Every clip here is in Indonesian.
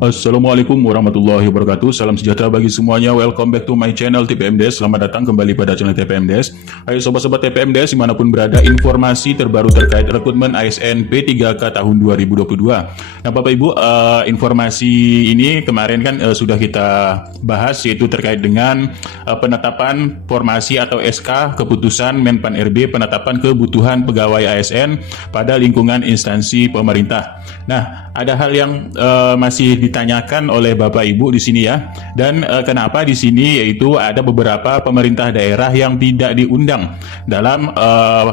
Assalamualaikum warahmatullahi wabarakatuh. Salam sejahtera bagi semuanya. Welcome back to my channel TPMDes. Selamat datang kembali pada channel TPMDes. Ayo sobat-sobat TPMDes dimanapun berada, informasi terbaru terkait rekrutmen ASN P3K tahun 2022. Nah Bapak Ibu, informasi ini kemarin kan sudah kita bahas, yaitu terkait dengan penetapan formasi atau SK keputusan Menpan RB penetapan kebutuhan pegawai ASN pada lingkungan instansi pemerintah. Nah, ada hal yang masih ditanyakan oleh Bapak Ibu di sini ya. Dan kenapa di sini, yaitu ada beberapa pemerintah daerah yang tidak diundang dalam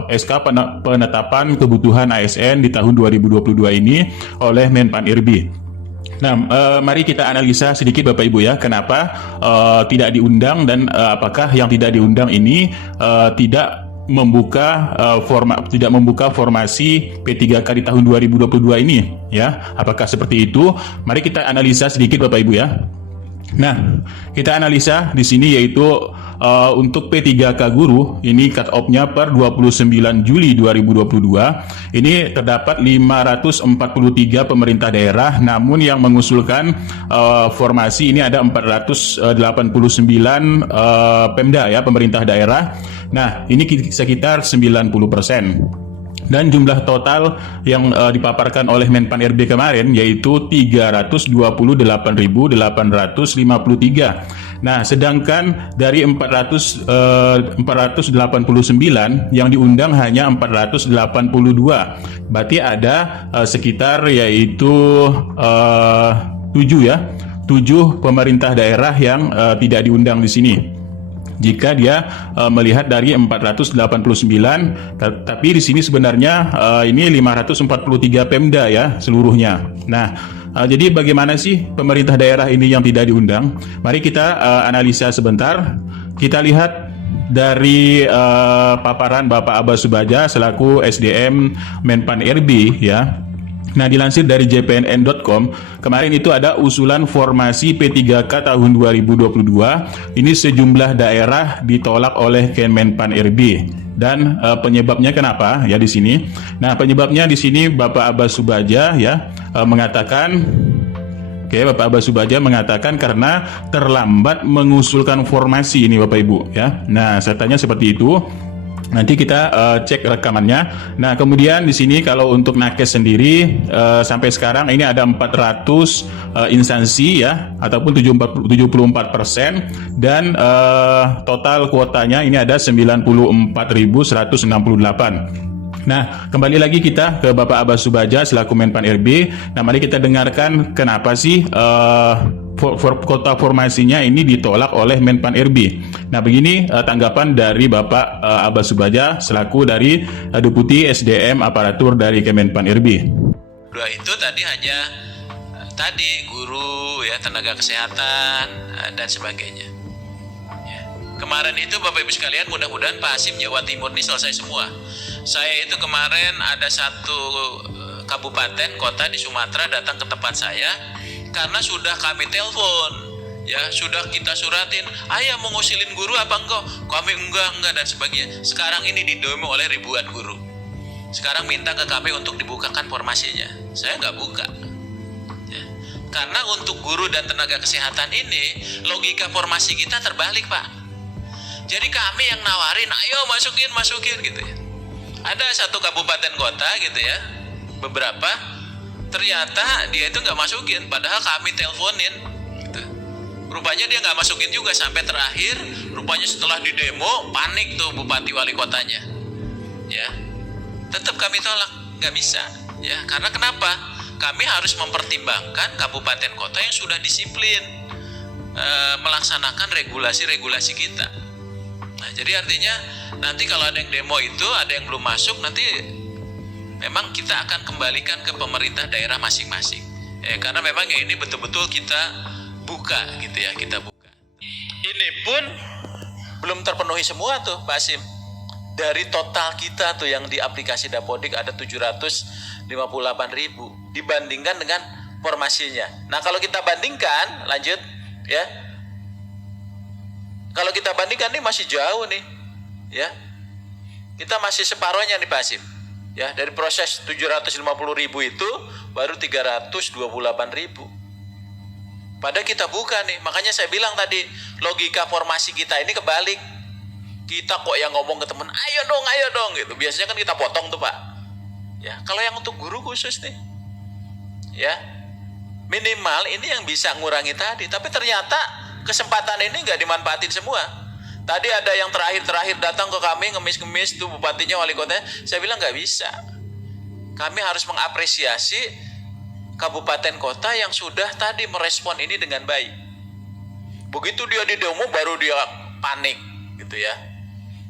SK penetapan kebutuhan ASN di tahun 2022 ini oleh Menpan RB. Nah, mari kita analisa sedikit Bapak Ibu ya, kenapa tidak diundang dan apakah yang tidak diundang ini tidak membuka formasi P3K di tahun 2022 ini ya. Apakah seperti itu? Mari kita analisa sedikit Bapak Ibu ya. Nah, kita analisa di sini yaitu untuk P3K guru ini cut off-nya per 29 Juli 2022 ini terdapat 543 pemerintah daerah, namun yang mengusulkan formasi ini ada 489 Pemda ya, pemerintah daerah. Nah, ini sekitar 90%. Dan jumlah total yang dipaparkan oleh Menpan RB kemarin yaitu 328.853. Nah, sedangkan dari 489 yang diundang hanya 482. Berarti ada sekitar yaitu 7 pemerintah daerah yang tidak diundang di sini. Jika dia melihat dari 489, tapi di sini sebenarnya ini 543 Pemda ya seluruhnya. Nah, jadi bagaimana sih pemerintah daerah ini yang tidak diundang? Mari kita analisa sebentar. Kita lihat dari paparan Bapak Abbas Subadja selaku SDM Menpan RB ya. Nah, dilansir dari jpnn.com, kemarin itu ada usulan formasi P3K tahun 2022. Ini sejumlah daerah ditolak oleh Kemenpan RB. Dan penyebabnya kenapa ya di sini? Nah, penyebabnya di sini Bapak Abbas Subadja ya mengatakan Bapak Abbas Subadja mengatakan karena terlambat mengusulkan formasi ini Bapak Ibu ya. Nah, sertanya seperti itu. Nanti kita cek rekamannya. Nah, kemudian di sini kalau untuk nakes sendiri sampai sekarang ini ada 400 instansi ya, ataupun 74% dan total kuotanya ini ada 94.168. Nah, kembali lagi kita ke Bapak Abbas Subadja selaku Menpan RB. Nah, mari kita dengarkan kenapa sih kota formasinya ini ditolak oleh Menpan RB. Nah, begini tanggapan dari Bapak Abbas Subadja selaku dari Deputi SDM Aparatur dari Kemenpan RB. Dua itu tadi hanya guru ya, tenaga kesehatan dan sebagainya. Ya. Kemarin itu Bapak Ibu sekalian, mudah-mudahan Pak Hasim Jawa Timur ini selesai semua. Saya itu kemarin ada satu kabupaten kota di Sumatera datang ke tempat saya karena sudah kami telepon ya, sudah kita suratin, ayah mau ngusilin guru apa enggak? Kami enggak dan sebagainya. Sekarang ini didemo oleh ribuan guru. Sekarang minta ke kami untuk dibukakan formasinya. Saya nggak buka ya. Karena untuk guru dan tenaga kesehatan ini logika formasi kita terbalik Pak. Jadi kami yang nawarin, ayo masukin gitu ya. Ada satu kabupaten kota gitu ya, beberapa ternyata dia itu nggak masukin, padahal kami teleponin gitu. Rupanya dia nggak masukin juga sampai terakhir. Rupanya setelah di demo panik tuh bupati wali kotanya ya, tetap kami tolak, nggak bisa ya. Karena kenapa? Kami harus mempertimbangkan kabupaten kota yang sudah disiplin melaksanakan regulasi-regulasi kita. Nah, jadi artinya nanti kalau ada yang demo itu ada yang belum masuk, nanti memang kita akan kembalikan ke pemerintah daerah masing-masing. Karena memang ini betul-betul kita buka gitu ya, kita buka. Ini pun belum terpenuhi semua tuh Pak Hasim. Dari total kita tuh yang di aplikasi Dapodik ada 758.000 dibandingkan dengan formasinya. Nah, kalau kita bandingkan, lanjut ya. Kalau kita bandingkan ini masih jauh nih ya. Kita masih separuhnya nih Pak Hasim. Ya, dari proses 750.000 itu baru 328.000. Padahal kita bukan nih. Makanya saya bilang tadi, logika formasi kita ini kebalik. Kita kok yang ngomong ke teman, ayo dong gitu. Biasanya kan kita potong tuh Pak. Ya, kalau yang untuk guru khusus nih, ya minimal ini yang bisa ngurangi tadi. Tapi ternyata kesempatan ini nggak dimanfaatin semua. Tadi ada yang terakhir datang ke kami ngemis-ngemis tuh bupatinya, wali kotanya. Saya bilang nggak bisa. Kami harus mengapresiasi kabupaten kota yang sudah tadi merespon ini dengan baik. Begitu dia di demo baru dia panik gitu ya.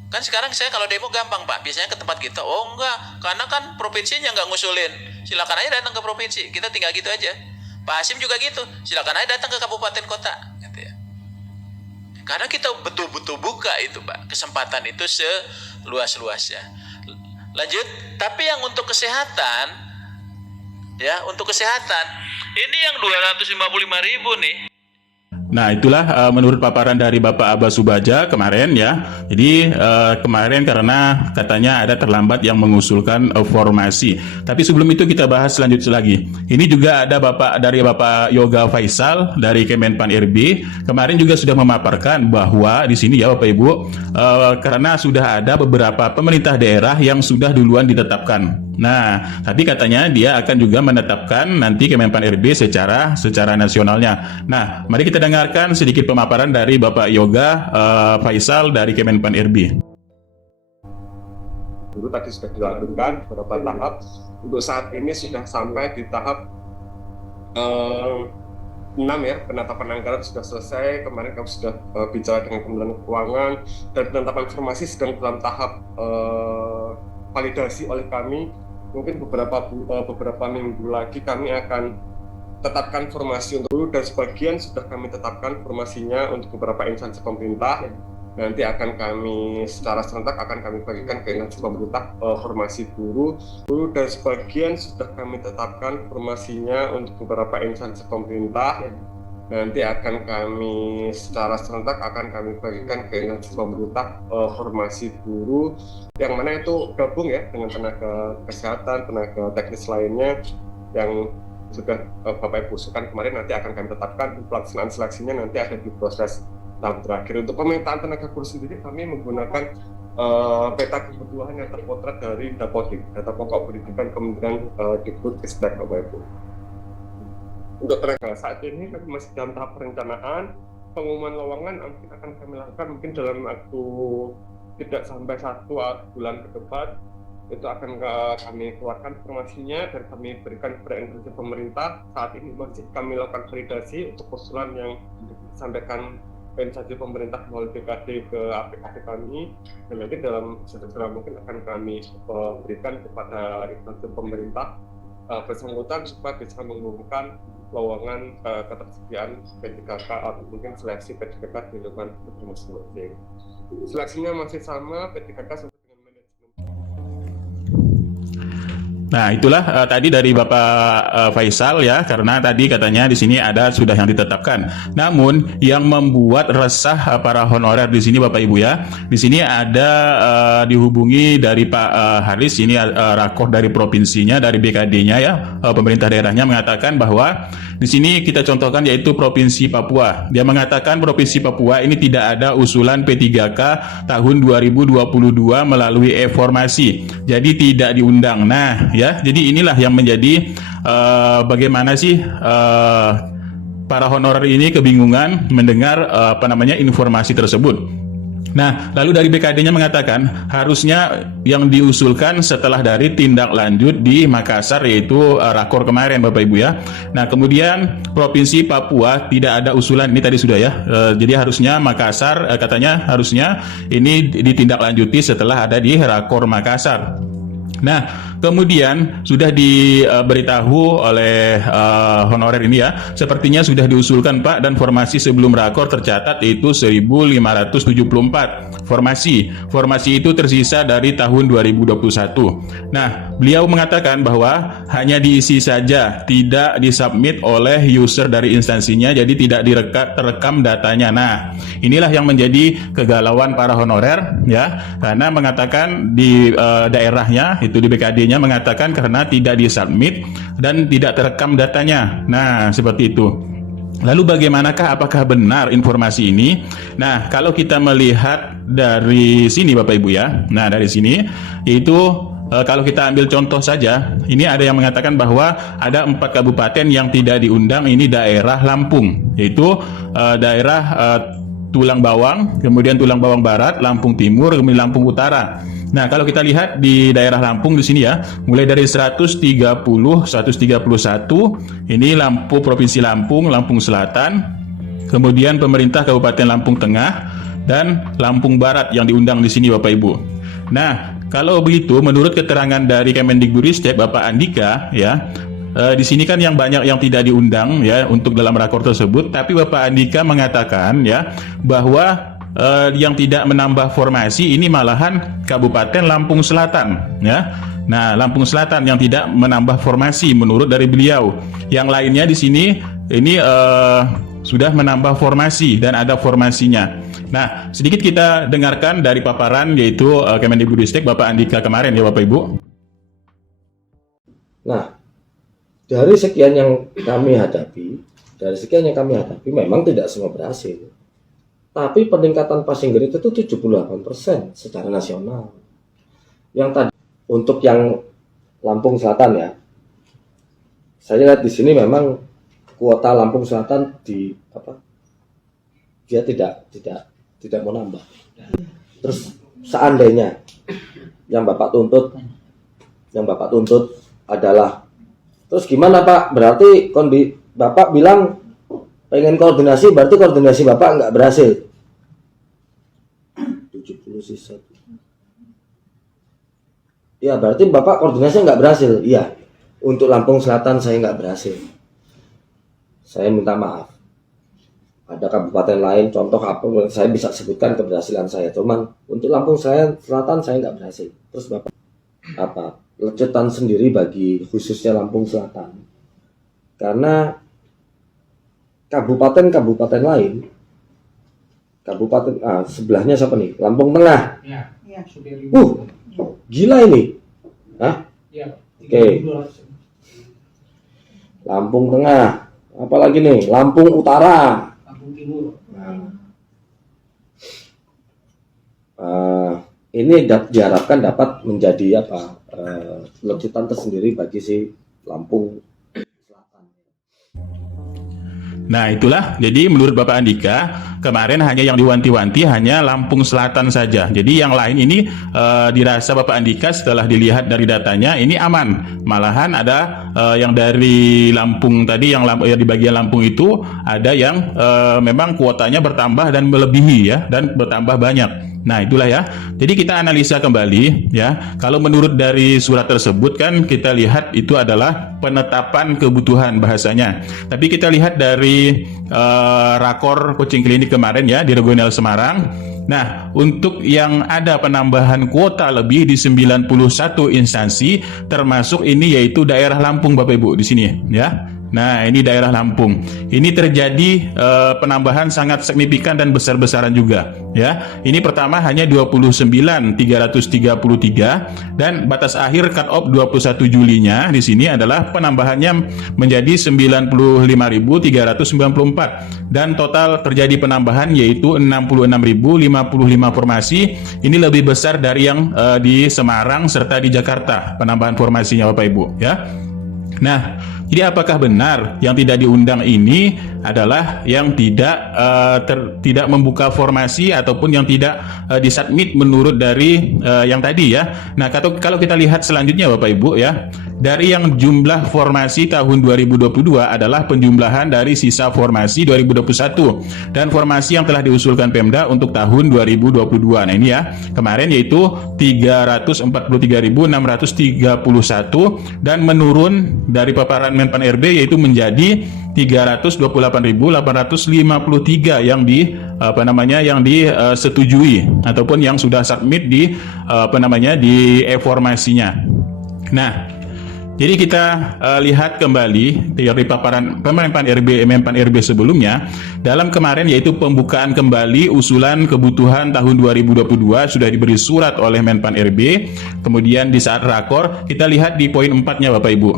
Kan sekarang saya kalau demo gampang Pak, biasanya ke tempat kita. Oh enggak, karena kan provinsinya nggak ngusulin. Silakan aja datang ke provinsi, kita tinggal gitu aja. Pak Hasim juga gitu, silakan aja datang ke kabupaten kota gitu ya. Karena kita betul-betul buka itu Pak, kesempatan itu seluas-luasnya. Lanjut, tapi yang untuk kesehatan, ya untuk kesehatan, ini yang 255.000 nih. Nah, itulah menurut paparan dari Bapak Abbas Subadja kemarin ya. Jadi kemarin karena katanya ada terlambat yang mengusulkan formasi. Tapi sebelum itu kita bahas lanjut lagi. Ini juga ada dari Bapak Yoga Faisal dari Kemenpan RB. Kemarin juga sudah memaparkan bahwa di sini ya Bapak Ibu, karena sudah ada beberapa pemerintah daerah yang sudah duluan ditetapkan. Nah, tapi katanya dia akan juga menetapkan nanti Kemenpan RB secara nasionalnya. Nah, mari kita dengarkan sedikit pemaparan dari Bapak Yoga Faisal dari Kemenpan RB. Dulu tadi sudah dilakukan beberapa tahap. Untuk saat ini sudah sampai di tahap 6 ya, penetapan anggaran sudah selesai. Kemarin kami sudah bicara dengan Kementerian Keuangan, dan penetapan informasi sedang dalam tahap validasi oleh kami. Mungkin beberapa minggu lagi kami akan tetapkan formasi untuk dulu, dan sebagian sudah kami tetapkan formasinya untuk beberapa instansi pemerintah. Nanti akan kami secara serentak akan kami bagikan ke instansi pemerintah formasi guru, dan sebagian sudah kami tetapkan formasinya untuk beberapa instansi pemerintah. Nanti akan kami secara serentak akan kami bagikan ke instansi pemerintah formasi guru, yang mana itu gabung ya dengan tenaga kesehatan, tenaga teknis lainnya yang sudah Bapak Ibu usulkan kemarin. Nanti akan kami tetapkan. Pelaksanaan seleksinya nanti ada di proses tahap terakhir. Untuk pemetaan tenaga guru sendiri kami menggunakan peta kebutuhan yang terpotret dari Dapodik, data pokok pendidikan Kementerian Dikbudristek Bapak Ibu. Untuk tenaga saat ini kami masih dalam tahap perencanaan. Pengumuman lowongan mungkin akan kami lakukan mungkin dalam waktu tidak sampai 1 bulan ke depan. Itu akan kami keluarkan informasinya dan kami berikan kepada instansi pemerintah. Saat ini masih kami lakukan validasi untuk usulan yang disampaikan instansi pemerintah melalui BKD ke APKD kami, dan nanti dalam segera mungkin akan kami berikan kepada instansi pemerintah bersangkutan supaya bisa mengumumkan lowongan ketersediaan P3K atau mungkin seleksi P3K di lingkungan masing-masing. Seleksinya masih sama, P3K sampai dengan manajemen. Nah, itulah tadi dari Bapak Faisal ya, karena tadi katanya di sini ada sudah yang ditetapkan. Namun yang membuat resah para honorer di sini Bapak Ibu ya, di sini ada dihubungi dari Pak Haris, ini rakor dari provinsinya, dari BKD-nya ya, pemerintah daerahnya mengatakan bahwa di sini kita contohkan yaitu Provinsi Papua. Dia mengatakan Provinsi Papua ini tidak ada usulan P3K tahun 2022 melalui e-formasi. Jadi tidak diundang. Nah, ya, jadi inilah yang menjadi bagaimana sih para honorer ini kebingungan mendengar informasi tersebut. Nah, lalu dari BKD-nya mengatakan harusnya yang diusulkan setelah dari tindak lanjut di Makassar, yaitu rakor kemarin Bapak Ibu ya. Nah, kemudian Provinsi Papua tidak ada usulan, ini tadi sudah ya. Jadi harusnya Makassar, katanya harusnya ini ditindaklanjuti setelah ada di rakor Makassar. Nah, kemudian sudah diberitahu oleh honorer ini ya, sepertinya sudah diusulkan Pak, dan formasi sebelum rakor tercatat yaitu 1574 formasi. Formasi itu tersisa dari tahun 2021. Nah, beliau mengatakan bahwa hanya diisi saja, tidak disubmit oleh user dari instansinya, jadi tidak terekam datanya. Nah, inilah yang menjadi kegalauan para honorer ya, karena mengatakan di daerahnya itu di BKD-nya mengatakan karena tidak disubmit dan tidak terekam datanya. Nah, seperti itu. Lalu bagaimanakah, apakah benar informasi ini? Nah, kalau kita melihat dari sini Bapak Ibu ya. Nah, dari sini yaitu kalau kita ambil contoh saja, ini ada yang mengatakan bahwa ada 4 kabupaten yang tidak diundang, ini daerah Lampung, yaitu daerah Tulang Bawang, kemudian Tulang Bawang Barat, Lampung Timur, kemudian Lampung Utara. Nah, kalau kita lihat di daerah Lampung di sini ya, mulai dari 130, 131, ini Lampung, Provinsi Lampung, Lampung Selatan, kemudian pemerintah Kabupaten Lampung Tengah, dan Lampung Barat yang diundang di sini Bapak Ibu. Nah, kalau begitu, menurut keterangan dari Kemendikbudristek Bapak Andika ya, di sini kan yang banyak yang tidak diundang ya untuk dalam rakor tersebut, tapi Bapak Andika mengatakan ya bahwa yang tidak menambah formasi ini malahan Kabupaten Lampung Selatan ya. Nah, Lampung Selatan yang tidak menambah formasi menurut dari beliau. Yang lainnya di sini ini sudah menambah formasi dan ada formasinya. Nah, sedikit kita dengarkan dari paparan yaitu Kemendikbudristek Bapak Andika kemarin ya Bapak Ibu. Nah, dari sekian yang kami hadapi, memang tidak semua berhasil. Tapi peningkatan passing grade itu 78% secara nasional. Yang tadi untuk yang Lampung Selatan ya, saya lihat di sini memang kuota Lampung Selatan dia tidak mau nambah. Terus seandainya yang Bapak tuntut adalah, terus gimana Pak? Berarti Bapak bilang pengen koordinasi, berarti koordinasi Bapak nggak berhasil. 70 sisa. Ya, berarti Bapak koordinasi nggak berhasil. Iya, untuk Lampung Selatan saya nggak berhasil. Saya minta maaf. Ada kabupaten lain, contoh apa, saya bisa sebutkan keberhasilan saya. Cuman untuk Lampung Selatan saya nggak berhasil. Terus Bapak lecutan sendiri bagi khususnya Lampung Selatan. Karena kabupaten lain, sebelahnya siapa nih? Lampung Tengah. Ya, Gila ini. Hah? ya, Oke. Lampung Tengah. Apalagi nih? Lampung Utara. Lampung Timur. Ini diharapkan dapat menjadi lecutan tersendiri bagi si Lampung Selatan. Nah, itulah. Jadi menurut Bapak Andika, kemarin hanya yang diwanti-wanti hanya Lampung Selatan saja. Jadi yang lain ini dirasa Bapak Andika setelah dilihat dari datanya ini aman. Malahan ada yang dari Lampung tadi, yang di bagian Lampung itu ada yang memang kuotanya bertambah dan melebihi ya, dan bertambah banyak. Nah, itulah ya. Jadi kita analisa kembali ya. Kalau menurut dari surat tersebut kan kita lihat itu adalah penetapan kebutuhan bahasanya. Tapi kita lihat dari rakor coaching klinik kemarin ya di Regional Semarang. Nah, untuk yang ada penambahan kuota lebih di 91 instansi, termasuk ini yaitu daerah Lampung Bapak Ibu di sini ya. Nah, ini daerah Lampung. Ini terjadi penambahan sangat signifikan dan besar-besaran juga ya. Ini pertama hanya 29.333 dan batas akhir cut off 21 Julinya di sini adalah penambahannya menjadi 95.394 dan total terjadi penambahan yaitu 66.055 formasi. Ini lebih besar dari yang di Semarang serta di Jakarta penambahan formasinya Bapak Ibu ya. Nah, jadi apakah benar yang tidak diundang ini adalah yang tidak membuka formasi ataupun yang tidak disubmit menurut dari yang tadi ya. Nah, kalau kita lihat selanjutnya Bapak Ibu ya, dari yang jumlah formasi tahun 2022 adalah penjumlahan dari sisa formasi 2021 dan formasi yang telah diusulkan Pemda untuk tahun 2022. Nah, ini ya, kemarin yaitu 343.631 dan menurun dari paparan Menpan RB yaitu menjadi 328.853 yang disetujui ataupun yang sudah submit di di e-formasinya. Nah, jadi kita lihat kembali teori paparan Menpan RB sebelumnya dalam kemarin yaitu pembukaan kembali usulan kebutuhan tahun 2022 sudah diberi surat oleh Menpan RB. Kemudian di saat rakor kita lihat di poin 4-nya Bapak Ibu.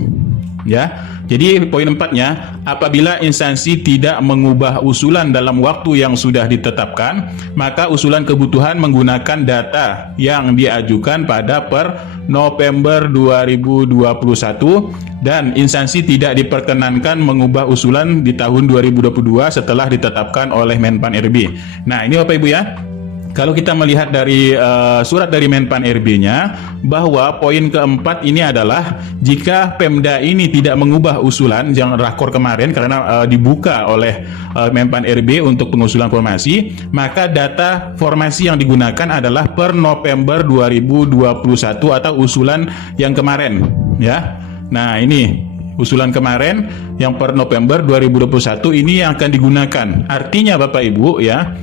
Ya. Jadi poin 4-nya, apabila instansi tidak mengubah usulan dalam waktu yang sudah ditetapkan, maka usulan kebutuhan menggunakan data yang diajukan pada per November 2021 dan instansi tidak diperkenankan mengubah usulan di tahun 2022 setelah ditetapkan oleh Menpan RB. Nah, ini Bapak Ibu ya. Kalau kita melihat dari surat dari Menpan RB-nya, bahwa poin keempat ini adalah jika Pemda ini tidak mengubah usulan yang rakor kemarin karena dibuka oleh Menpan RB untuk pengusulan formasi, maka data formasi yang digunakan adalah per November 2021 atau usulan yang kemarin, ya. Nah, ini usulan kemarin yang per November 2021 ini yang akan digunakan. Artinya Bapak Ibu ya,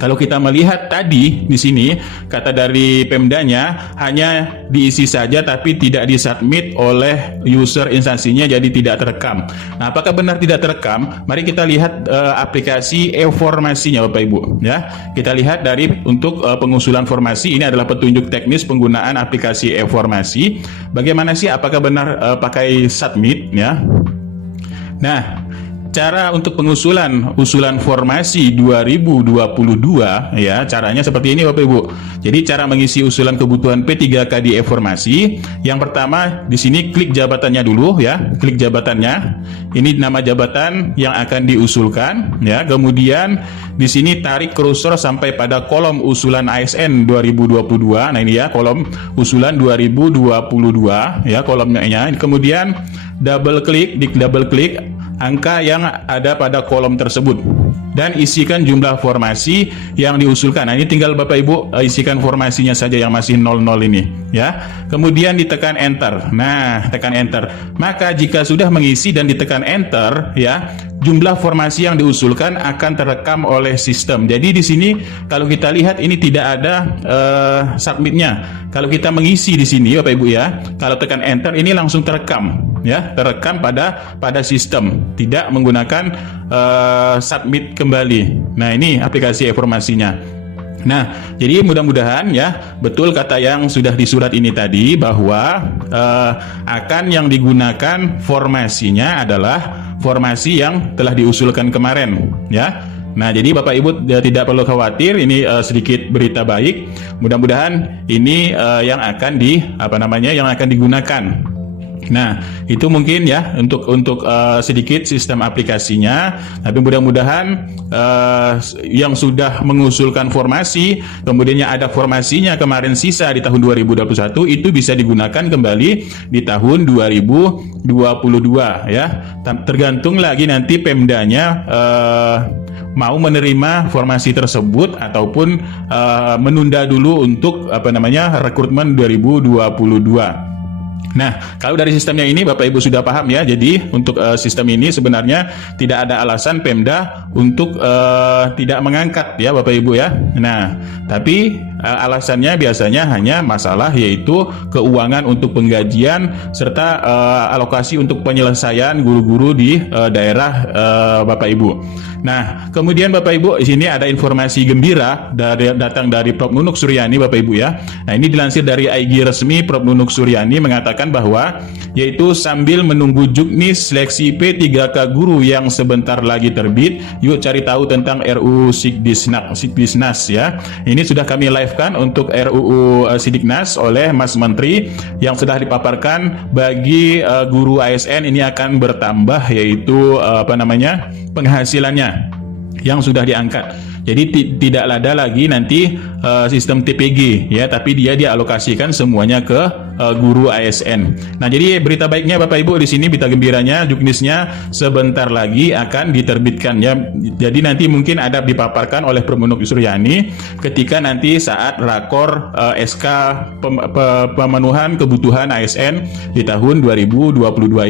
kalau kita melihat tadi di sini kata dari Pemdanya hanya diisi saja tapi tidak disubmit oleh user instansinya, jadi tidak terekam. Nah, apakah benar tidak terekam? Mari kita lihat aplikasi e-formasinya Bapak Ibu ya. Kita lihat dari untuk pengusulan formasi, ini adalah petunjuk teknis penggunaan aplikasi e-formasi. Bagaimana sih, apakah benar pakai submit ya? Nah, cara untuk pengusulan usulan formasi 2022 ya, caranya seperti ini Bapak Ibu. Jadi cara mengisi usulan kebutuhan P3K di e-formasi, yang pertama di sini klik jabatannya dulu ya, klik jabatannya. Ini nama jabatan yang akan diusulkan ya. Kemudian di sini tarik kursor sampai pada kolom usulan ASN 2022. Nah, ini ya kolom usulan 2022 ya kolomnya. Kemudian double klik angka yang ada pada kolom tersebut dan isikan jumlah formasi yang diusulkan. Nah, ini tinggal Bapak Ibu isikan formasinya saja yang masih 00 ini ya. Kemudian ditekan enter. Nah, tekan enter. Maka jika sudah mengisi dan ditekan enter ya, jumlah formasi yang diusulkan akan terekam oleh sistem. Jadi di sini kalau kita lihat ini tidak ada submitnya. Kalau kita mengisi di sini Bapak Ibu ya, kalau tekan enter ini langsung terekam ya, terekam pada sistem, tidak menggunakan submit kembali. Nah, ini aplikasi informasinya. Nah, jadi mudah-mudahan ya betul kata yang sudah di surat ini tadi, bahwa akan yang digunakan formasinya adalah formasi yang telah diusulkan kemarin ya. Nah, jadi Bapak Ibu tidak perlu khawatir, ini sedikit berita baik. Mudah-mudahan ini yang akan yang akan digunakan. Nah, itu mungkin ya untuk sedikit sistem aplikasinya. Tapi mudah-mudahan yang sudah mengusulkan formasi, kemudiannya ada formasinya kemarin sisa di tahun 2021, itu bisa digunakan kembali di tahun 2022 ya. Tergantung lagi nanti Pemdanya mau menerima formasi tersebut ataupun menunda dulu untuk rekrutmen 2022. Nah, kalau dari sistemnya ini Bapak Ibu sudah paham ya. Jadi untuk sistem ini sebenarnya tidak ada alasan Pemda untuk tidak mengangkat ya Bapak Ibu ya. Nah, tapi alasannya biasanya hanya masalah yaitu keuangan untuk penggajian serta alokasi untuk penyelesaian guru-guru di daerah Bapak Ibu. Nah, kemudian Bapak Ibu di sini ada informasi gembira datang dari Prof Nunuk Suryani Bapak Ibu ya. Nah, ini dilansir dari IG resmi Prof Nunuk Suryani mengatakan bahwa yaitu sambil menunggu juknis seleksi P3K guru yang sebentar lagi terbit, yuk cari tahu tentang RUU Sidiknas ya. Ini sudah kami live-kan untuk RUU Sidiknas oleh Mas Menteri yang sudah dipaparkan bagi guru ASN ini akan bertambah yaitu penghasilannya yang sudah diangkat. Jadi tidak ada lagi nanti sistem TPG ya, tapi dia dialokasikan semuanya ke guru ASN. Nah, jadi berita baiknya Bapak Ibu di sini, berita gembiranya, juknisnya sebentar lagi akan diterbitkan ya. Jadi nanti mungkin ada dipaparkan oleh Prof Nunuk Suryani ketika nanti saat rakor SK pemenuhan kebutuhan ASN di tahun 2022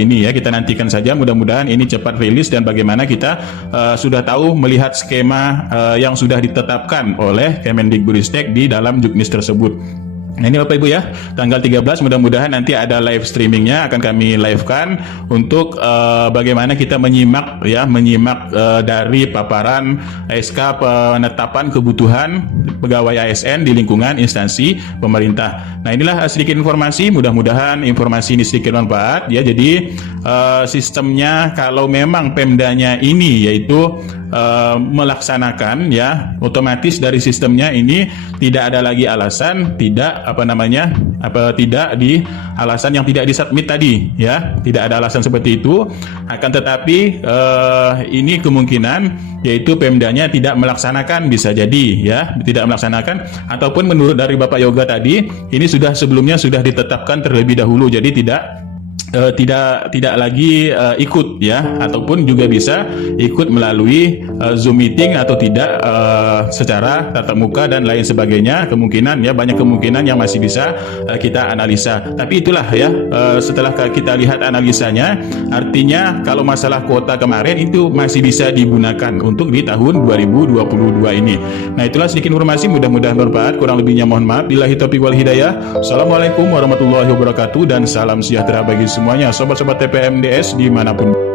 ini ya. Kita nantikan saja, mudah-mudahan ini cepat rilis dan bagaimana kita sudah tahu melihat skema yang sudah ditetapkan oleh Kemendikbudristek di dalam juknis tersebut. Nah ini Bapak Ibu ya, tanggal 13 mudah-mudahan nanti ada live streamingnya, akan kami livekan untuk bagaimana kita menyimak dari paparan SK penetapan kebutuhan pegawai ASN di lingkungan instansi pemerintah. Nah inilah sedikit informasi, mudah-mudahan informasi ini sedikit bermanfaat ya. Jadi sistemnya kalau memang Pemdanya ini yaitu melaksanakan ya, otomatis dari sistemnya ini tidak ada lagi alasan alasan yang tidak disubmit tadi ya, tidak ada alasan seperti itu. Akan tetapi ini kemungkinan yaitu Pemdanya tidak melaksanakan, bisa jadi ya tidak melaksanakan, ataupun menurut dari Bapak Yoga tadi ini sebelumnya sudah ditetapkan terlebih dahulu, jadi tidak lagi ikut ya, ataupun juga bisa ikut melalui Zoom meeting atau tidak secara tatap muka dan lain sebagainya. Kemungkinan ya, banyak kemungkinan yang masih bisa kita analisa. Tapi itulah ya, setelah kita lihat analisanya, artinya kalau masalah kuota kemarin itu masih bisa digunakan untuk di tahun 2022 ini. Nah itulah sedikit informasi, mudah-mudahan bermanfaat. Kurang lebihnya mohon maaf. Billahi taufiq wal hidayah. Assalamualaikum warahmatullahi wabarakatuh dan salam sejahtera bagi semuanya sobat-sobat TPMDS dimanapun.